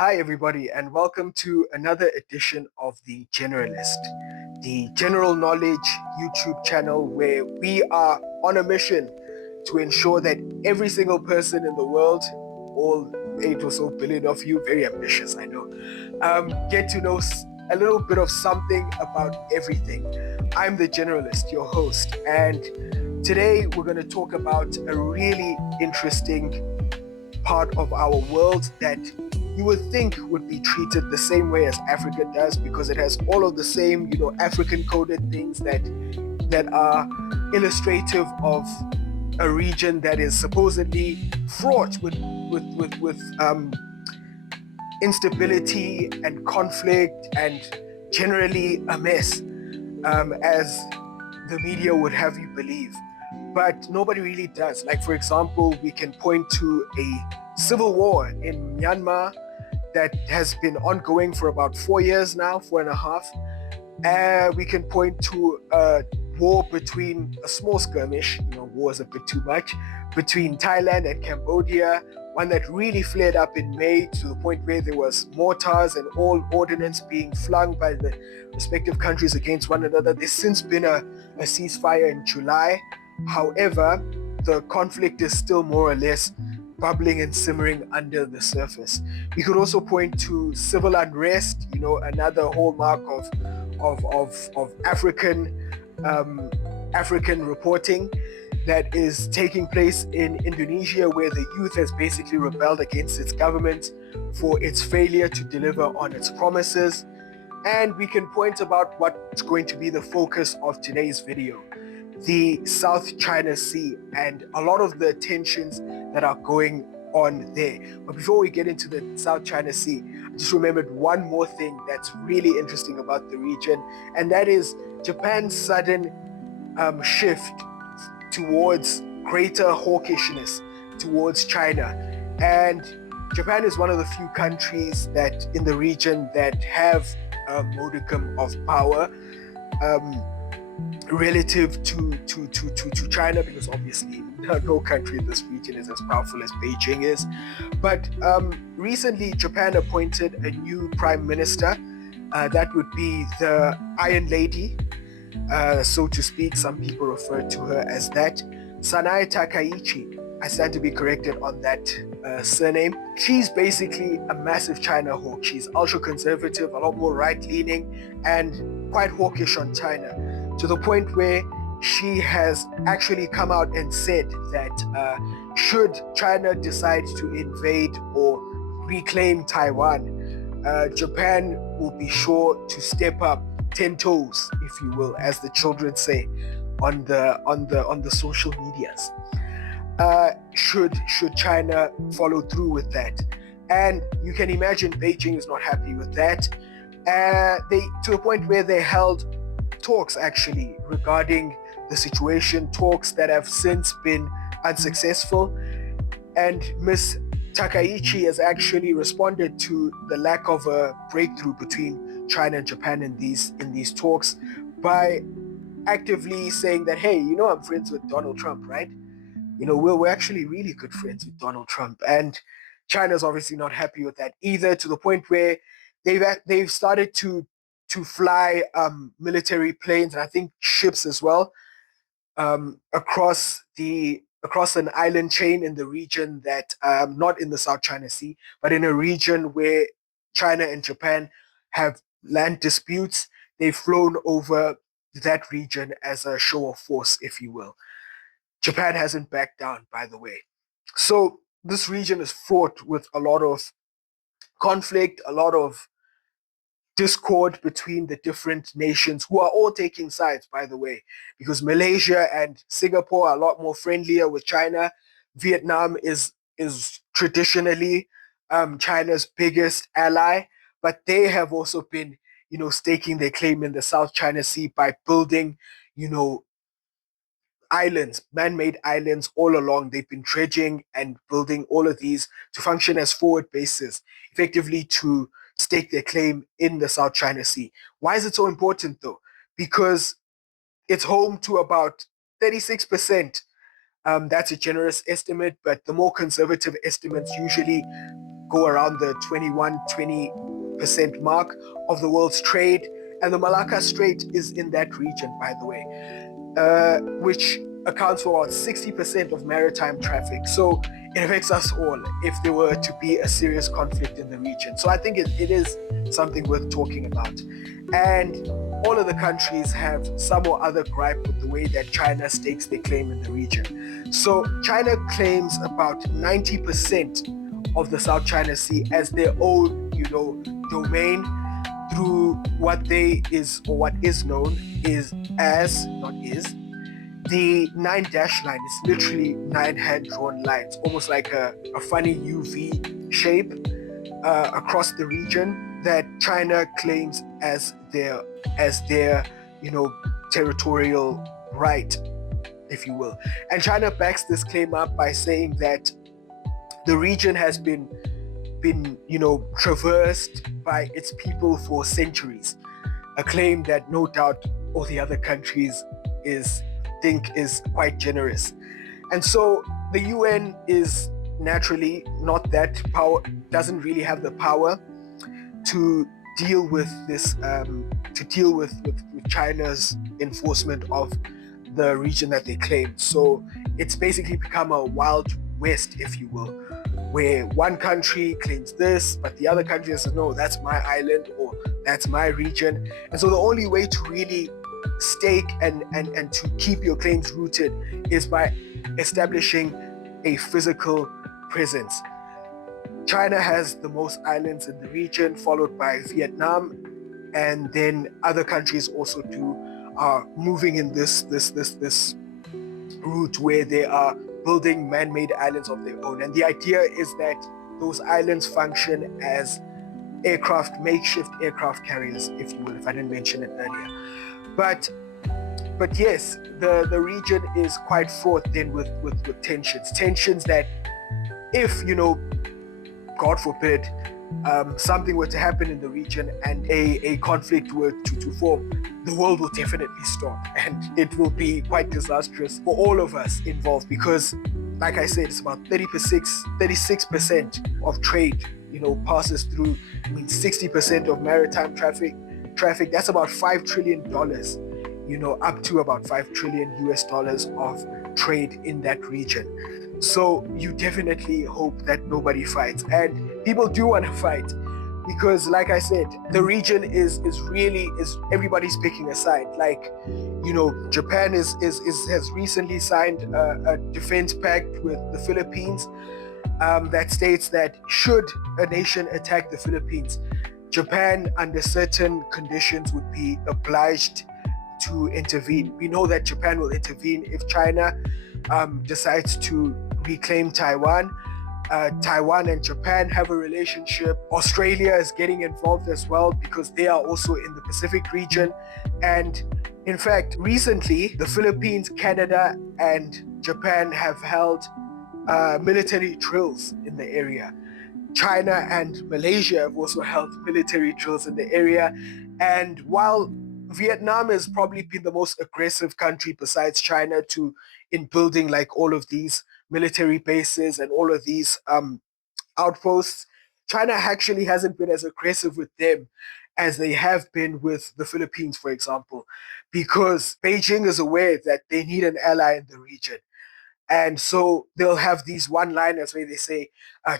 Hi, everybody, and welcome to another edition of The Generalist, the general knowledge YouTube channel where we are on a mission to ensure that every single person in the world, all 8 or so billion of you, very ambitious, I know, get to know a little bit of something about everything. I'm The Generalist, your host, and today we're going to talk about a really interesting part of our world that you would think would be treated the same way as Africa does because it has all of the same, African coded things that are illustrative of a region that is supposedly fraught with instability and conflict and generally a mess, as the media would have you believe. But nobody really does. Like, for example, we can point to a civil war in Myanmar that has been ongoing for about 4 years now, 4.5. We can point to a war between a small skirmish, war is a bit too much, between Thailand and Cambodia, one that really flared up in May to the point where there was mortars and all ordnance being flung by the respective countries against one another. There's since been a ceasefire in July. However, the conflict is still more or less bubbling and simmering under the surface. We could also point to civil unrest, another hallmark of African reporting that is taking place in Indonesia, where the youth has basically rebelled against its government for its failure to deliver on its promises. And we can point about what's going to be the focus of today's video, the South China Sea and a lot of the tensions that are going on there. But before we get into the South China Sea, I just remembered one more thing that's really interesting about the region, and that is Japan's sudden shift towards greater hawkishness towards China. And Japan is one of the few countries that in the region that have a modicum of power relative to China, because obviously no country in this region is as powerful as Beijing is. But recently Japan appointed a new prime minister. That would be the Iron Lady, so to speak. Some people refer to her as that. Sanae Takaichi. I stand to be corrected on that surname. She's basically a massive China hawk. She's ultra-conservative, a lot more right-leaning, and quite hawkish on China, to the point where she has actually come out and said that should China decide to invade or reclaim Taiwan, Japan will be sure to step up 10 toes, if you will, as the children say on the social medias. Should China follow through with that? And you can imagine Beijing is not happy with that. They, to a point where they held talks actually regarding the situation, talks that have since been unsuccessful. And Miss Takaichi has actually responded to the lack of a breakthrough between China and Japan in these talks by actively saying that, hey, I'm friends with Donald Trump, right? We're actually really good friends with Donald Trump, and China's obviously not happy with that either, to the point where they've started to fly military planes and I think ships as well, across an island chain in the region that, not in the South China Sea, but in a region where China and Japan have land disputes. They've flown over that region as a show of force, if you will. Japan hasn't backed down, by the way. So this region is fraught with a lot of conflict, a lot of discord between the different nations, who are all taking sides, by the way, because Malaysia and Singapore are a lot more friendlier with China. Vietnam is traditionally China's biggest ally, but they have also been, staking their claim in the South China Sea by building, you know, islands, man-made islands all along. They've been dredging and building all of these to function as forward bases, effectively to stake their claim in the South China Sea. Why is it so important though? Because it's home to about 36%. That's a generous estimate, but the more conservative estimates usually go around the 20% mark of the world's trade. And the Malacca Strait is in that region, by the way, which accounts for about 60% of maritime traffic. So it affects us all if there were to be a serious conflict in the region. So I think it is something worth talking about. And all of the countries have some or other gripe with the way that China stakes their claim in the region. So China claims about 90% of the South China Sea as their own, domain through what is known is as, not is, the nine dash line. Is literally nine hand drawn lines, almost like a funny UV shape across the region that China claims as their territorial right, if you will. And China backs this claim up by saying that the region has been traversed by its people for centuries. A claim that no doubt all the other countries think is quite generous. And so the UN is naturally not that power, doesn't really have the power to deal with this, with China's enforcement of the region that they claim. So it's basically become a wild west, if you will, where one country claims this, but the other country says, no, that's my island or that's my region. And so the only way to really stake and to keep your claims rooted is by establishing a physical presence. China has the most islands in the region, followed by Vietnam, and then other countries also are moving in this route where they are building man-made islands of their own. And the idea is that those islands function as makeshift aircraft carriers, if you will, if I didn't mention it earlier. But yes, the region is quite fraught then with tensions that if, God forbid, something were to happen in the region and a conflict were to form, the world will definitely stop, and it will be quite disastrous for all of us involved, because like I said, it's about 36% of trade, passes through. 60% of maritime traffic, that's about $5 trillion, up to about $5 trillion US of trade in that region. So you definitely hope that nobody fights, and people do want to fight, because like I said, the region is everybody's picking a side. Like, Japan has recently signed a defense pact with the Philippines that states that should a nation attack the Philippines, Japan under certain conditions would be obliged to intervene. We know that Japan will intervene if China decides to reclaim Taiwan. Taiwan and Japan have a relationship. Australia is getting involved as well because they are also in the Pacific region. And in fact, recently, the Philippines, Canada, and Japan have held military drills in the area. China and Malaysia have also held military drills in the area. And while Vietnam has probably been the most aggressive country besides China in building like all of these military bases and all of these outposts, China actually hasn't been as aggressive with them as they have been with the Philippines, for example, because Beijing is aware that they need an ally in the region. And so they'll have these one-liners where they say,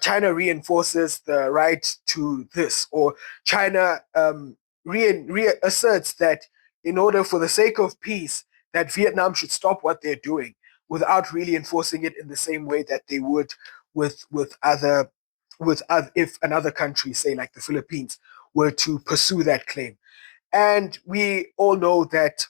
China reinforces the right to this, or China reasserts that in order for the sake of peace, that Vietnam should stop what they're doing, without really enforcing it in the same way that they would with if another country, say like the Philippines, were to pursue that claim. And we all know that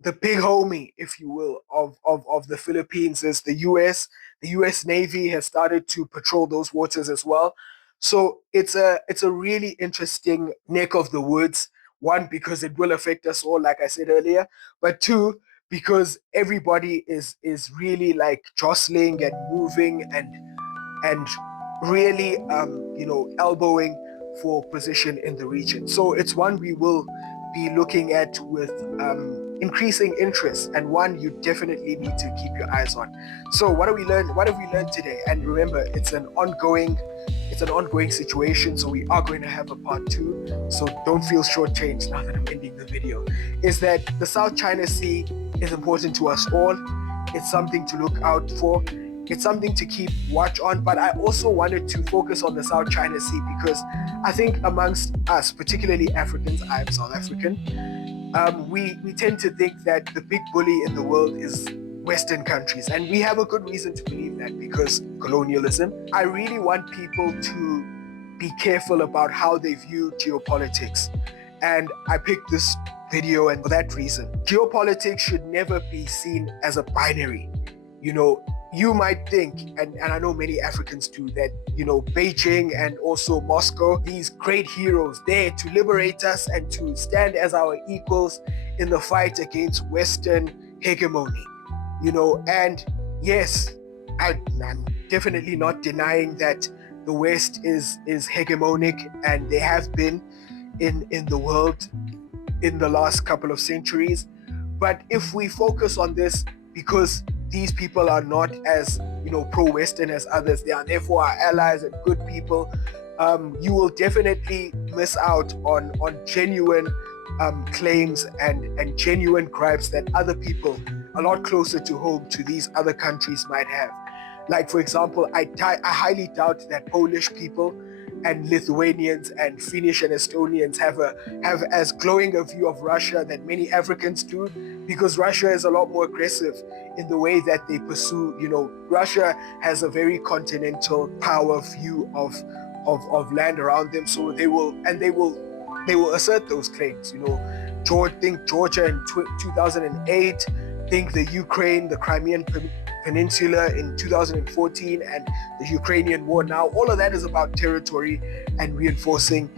the big homie, if you will, of the Philippines is the US. The US Navy has started to patrol those waters as well. So it's a really interesting neck of the woods. One, because it will affect us all, like I said earlier, but two, because everybody is really like jostling and moving and really elbowing for position in the region. So it's one we will be looking at with increasing interest, and one you definitely need to keep your eyes on. So what have we learned today? And remember, it's an ongoing It's an ongoing situation, so we are going to have a part two. So don't feel shortchanged now that I'm ending the video. Is that the South China Sea is important to us all. It's something to look out for. It's something to keep watch on. But I also wanted to focus on the South China Sea because I think amongst us, particularly Africans, I'm South African, we tend to think that the big bully in the world is Western countries. And we have a good reason to believe that because colonialism. I really want people to be careful about how they view geopolitics. And I picked this video and for that reason. Geopolitics should never be seen as a binary. You know, you might think, and I know many Africans do, that, Beijing and also Moscow, these great heroes there to liberate us and to stand as our equals in the fight against Western hegemony. And yes, I'm definitely not denying that the West is hegemonic, and they have been in the world in the last couple of centuries. But if we focus on this because these people are not as pro-Western as others, they are therefore our allies and good people, you will definitely miss out on genuine claims and genuine gripes that other people a lot closer to home to these other countries might have. Like, for example, I highly doubt that Polish people and Lithuanians and Finnish and Estonians have as glowing a view of Russia that many Africans do, because Russia is a lot more aggressive in the way that they pursue. Russia has a very continental power view of land around them, so they will assert those claims. Think Georgia in 2008, think the Ukraine, the Crimean Peninsula in 2014, and the Ukrainian war now. All of that is about territory and reinforcing,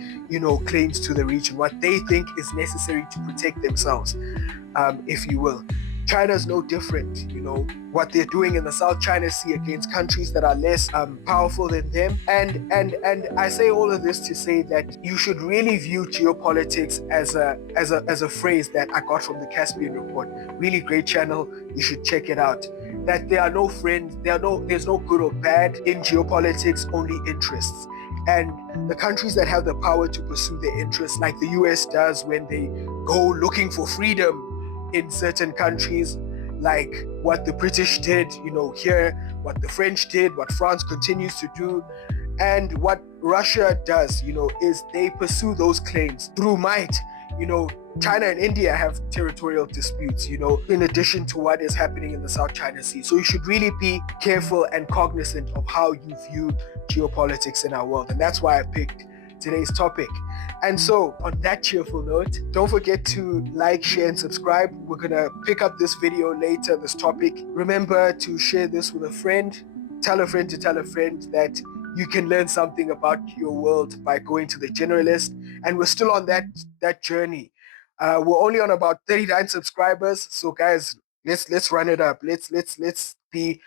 claims to the region, what they think is necessary to protect themselves, if you will. China is no different. What they're doing in the South China Sea against countries that are less powerful than them. And I say all of this to say that you should really view geopolitics as a phrase that I got from the Caspian Report. Really great channel. You should check it out. That there are no friends, there's no good or bad in geopolitics, only interests. And the countries that have the power to pursue their interests, like the US does when they go looking for freedom in certain countries, like what the British did, here, what the French did, what France continues to do, and what Russia does, is they pursue those claims through might. China and India have territorial disputes, in addition to what is happening in the South China Sea. So you should really be careful and cognizant of how you view geopolitics in our world. And that's why I picked today's topic. And so, on that cheerful note, don't forget to like, share, and subscribe. We're gonna pick up this video later, this topic. Remember to share this with a friend. Tell a friend to tell a friend that you can learn something about your world by going to the generalist. And we're still on that journey. We're only on about 39 subscribers. So guys, let's run it up. Let's be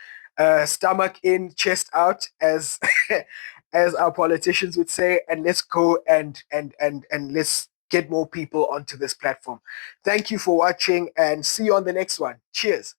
stomach in, chest out, as as our politicians would say, and let's go and let's get more people onto this platform. Thank you for watching, and see you on the next one. Cheers.